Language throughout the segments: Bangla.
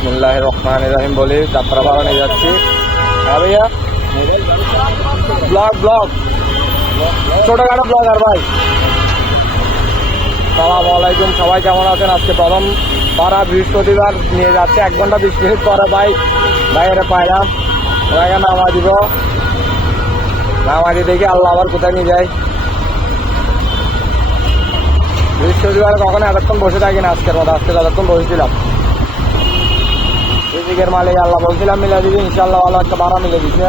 বিসমিল্লাহির রহমানির রহিম বলি যাত্রা ভাড়া নিয়ে যাচ্ছি। হ্যাঁ ভাইয়া, ব্লগ ব্লগ ছোটখাটো ব্লগ। আর ভাই সালামু আলাইকুম, সবাই কেমন আছেন? আজকে প্রথম পাড়া বৃহস্পতিবার নিয়ে যাচ্ছে। 1 ঘন্টা 20 মিনিট পরে বাইরে পাইলাম। ওরা নামা দিব, নামাজি দেখি আল্লাহ আবার কোথায় নিয়ে যায়। বৃহস্পতিবার কখনো এতক্ষণ বসে থাকি না, আজকের মতো আজকে যতক্ষণ বসেছিলাম। রিজিকের মালিক আল্লাহ, বলছিলাম মিলে দিবি, ইনশাল্লাহ ভালো একটা ভাড়া মিলে দিচ্ছে।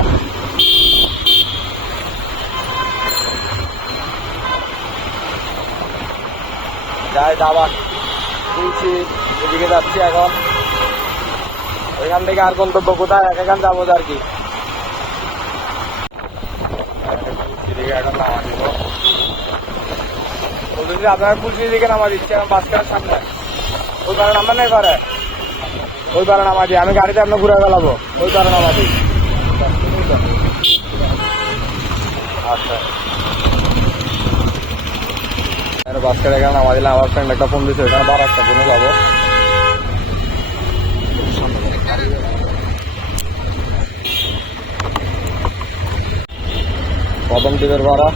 যাই দাবা তুলছি, এদিকে যাচ্ছি এখন। ওইখান থেকে আর গন্তব্য কোথায়, এখান যাবো আর কি। এদিকে এখন নামা দিব, বলতেছি আপনার কুলসি দিকে নামা দিচ্ছে। এখন বাস কাটার সামনে ওই পারে নাম্বার নেই, পারে ওই পারে নামা দিই। আমি গাড়িতে আপনার ঘুরে গেলাবো, ওই পারে নামা দিই। আচ্ছা, বাস কাটে এখানে নামা দিলে আমার ফ্রেন্ড একটা ফোন দিচ্ছে, ওইখানে বারো একটা ফোনে যাবো। প্রথম টিপের ভাড়া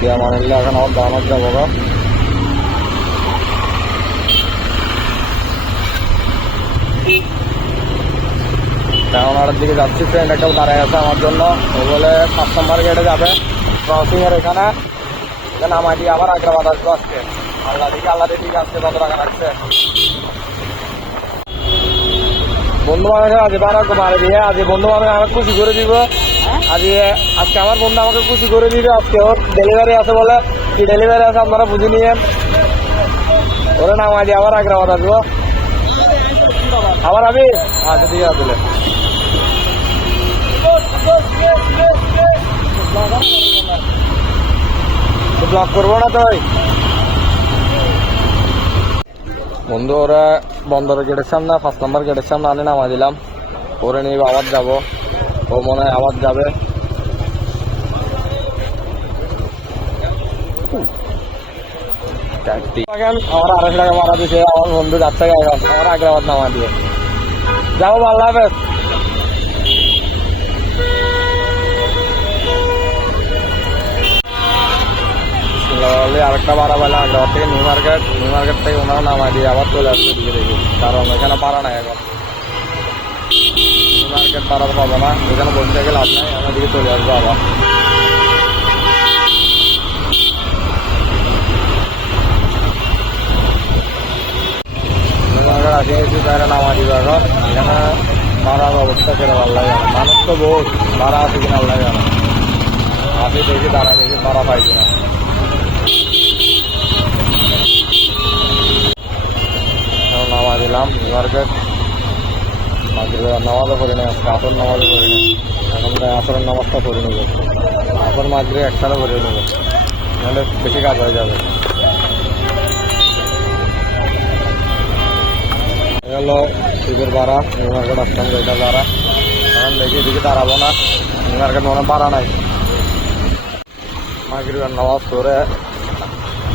দিয়ে মানে নিলে এখন আমার দামার যাবো গা। তেমনার দিকে যাচ্ছি, ফ্রেন্ড একটা দাঁড়ায় আছে আমার জন্য। ও বলে 5 নম্বর গেটে যাবে, ক্রসিং এর এখানে নামাই দিয়ে আবার আগ্রাবাদ আসবো আজকে। আল্লাহ দেখি আজকে কত টাকা রাখছে। বন্ধু বান্ধব আজ বারো মারে দিয়ে, আজ বন্ধু বান্ধব আমাকে খুশি করে দিব। আজকে আমার বন্ধু আমাকে খুশি করে দিবে। আজকে ওর ডেলিভারি আছে, বলে কি ডেলিভারি আছে আপনারা বুঝে নিয়েন। ওরা নামাই দিয়ে আবার আগ্রাবাদ আসবো। আবার আমি আচ্ছা ঠিক আছে। ব্লক করবো না তো বন্ধু। ওরা বন্দরের গেটের সামনে 5 নম্বর গেটের সামনে আনে নামা দিলাম। ওরে নিয়ে আবার যাবো, ও মনে হয় আবার যাবে। আমার 250 টাকা ভাড়া দিছে আমার বন্ধু যাচ্ছে এখন আমার আগ্রাবাদ নামা দিয়ে যাবো। আল্লাহ হাফেজ। আরেকটা ভাড়া পাইলাম আগ্রাবাদ থেকে নিউ মার্কেট থেকে ওনারা নামা দিয়ে আবার চলে আসছে দিকে দেখি, কারণ এখানে পারা নাই। এখন নিউ মার্কেট পাড়া পাবো না, এখানে বসে থেকে লাভ নাই। আমার দিকে চলে আসবো আবার। নিউ মার্কেট আসে গেছি, তাহলে নামা দিব এখন। এখানে ভাড়ার অবস্থা কেন আল্লাহ জানে, মানুষ তো বহুত, ভাড়া আছে কিনা আল্লাহ জানে। আসি দেখি দাঁড়া, দেখি ভাড়া পাই কিনা। নামা দিলাম নিউ মার্কেট। নামাজও করি না, আসর নামাজও করি না। এখন আসরের নামাজটা করে নেব, আসর মাগরিব একসাথে করে নেব, নাহলে বেশি কাজ হয়ে যাবে। হলো টিপের ভাড়া, নিউ মার্কেট আসলাম এটা ভাড়া। এখন দেখি এদিকে দাঁড়াবো না, নিউ মার্কেট মনে ভাড়া নাই। মাগরিবের নামাজ করে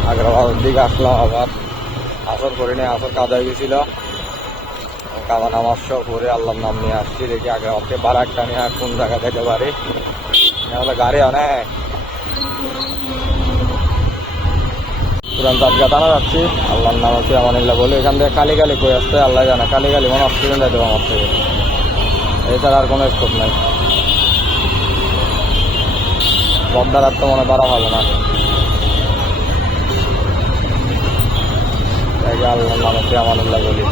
আগ্রাবাদের দিকে আসলাম আবার। আসর করি নাই, আসর কাজ হয়ে গেছিল। কাদা নামাজ সব করে আল্লাহর নাম নিয়ে আসছি। দেখি আগ্রাবাদকে ভাড়া একটা নিয়ে কোন জায়গা যেতে পারি। তাহলে গাড়ি অনেক পুরান তাজগা টানা যাচ্ছি। আল্লাহর নাম আছে আমার বলে এখান থেকে কালি কই আসছে আল্লাহ জানে। কালি মনে অক্সিজেন যাইতে আমার থেকে, এছাড়া আর কোনো স্কোপ নাই। পদ্মার আর তো মনে ভাড়া পাবো না। আল্লাহর নাম আছে আমার বলি।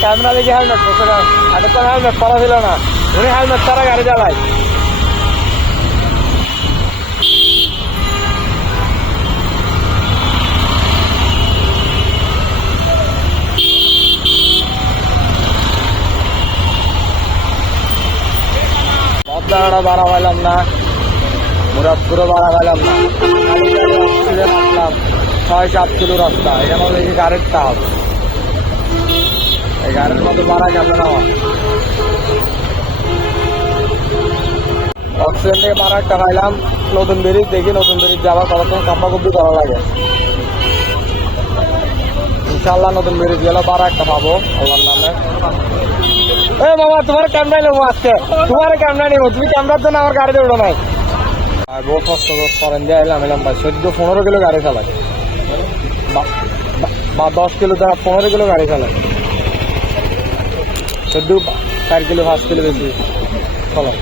ক্যামেরা দেখি হেলমেট আগে তো হেলমেট পরা ছিল না, উনি হেলমেট ছাড়া গাড়ি চালায়। পদ্মাটা ভাড়া পাইলাম না, মুরাদপুরও ভাড়া পাইলাম না। আসলাম 6-7 কিলো রাস্তা, এখানে দেখি গাড়ির টাপ, এই গাড়ির মতো ভাড়া কেমন নেওয়া। অক্সিজেন থেকে ভাড়া একটা পাইলাম, নতুন ব্রিজ দেখি, নতুন ব্রিজ যাওয়ার কতক্ষণ কাপ্পাকুপ্পি করা লাগে। ইনশাল্লাহ নতুন ব্রিজ গেলে ভাড়া একটা পাবো আল্লাহর নামে। এই বাবা তোমার ক্যামেরা নেবো আজকে, তোমার ক্যামেরা নেবো, তুমি ক্যামেরার জন্য আমার গাড়িতে উঠো নাই। আর বহু কষ্ট করেন দিয়ে এলাম ভাই, 14-15 কিলো গাড়ি চালাই, বা 10 কিলো 15 কিলো গাড়ি চালাই, 4 কিলো 5 কিলো বেশি চলো।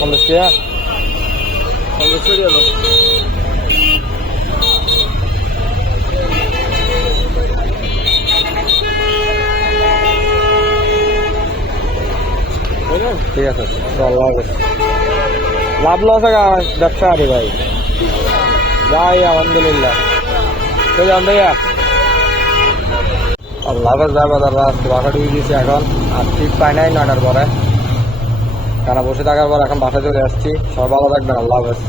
50 টাকা ঠিক আছে, আল্লাহ হাফেজ। লাভ লস ব্যবসা আরে ভাই, যাই আলহামদুলিল্লাহ। তো জান ভাইয়া আল্লাহ হাফেজ। যাই বাজার আজকে বাসা ঢুকে গেছি এখন, আর ঠিক পাই নাই 9টার পরে, কারণ বসে থাকার পর এখন বাসা চলে আসছি। সবাই ভালো থাকবেন, আল্লাহ হাফেজ।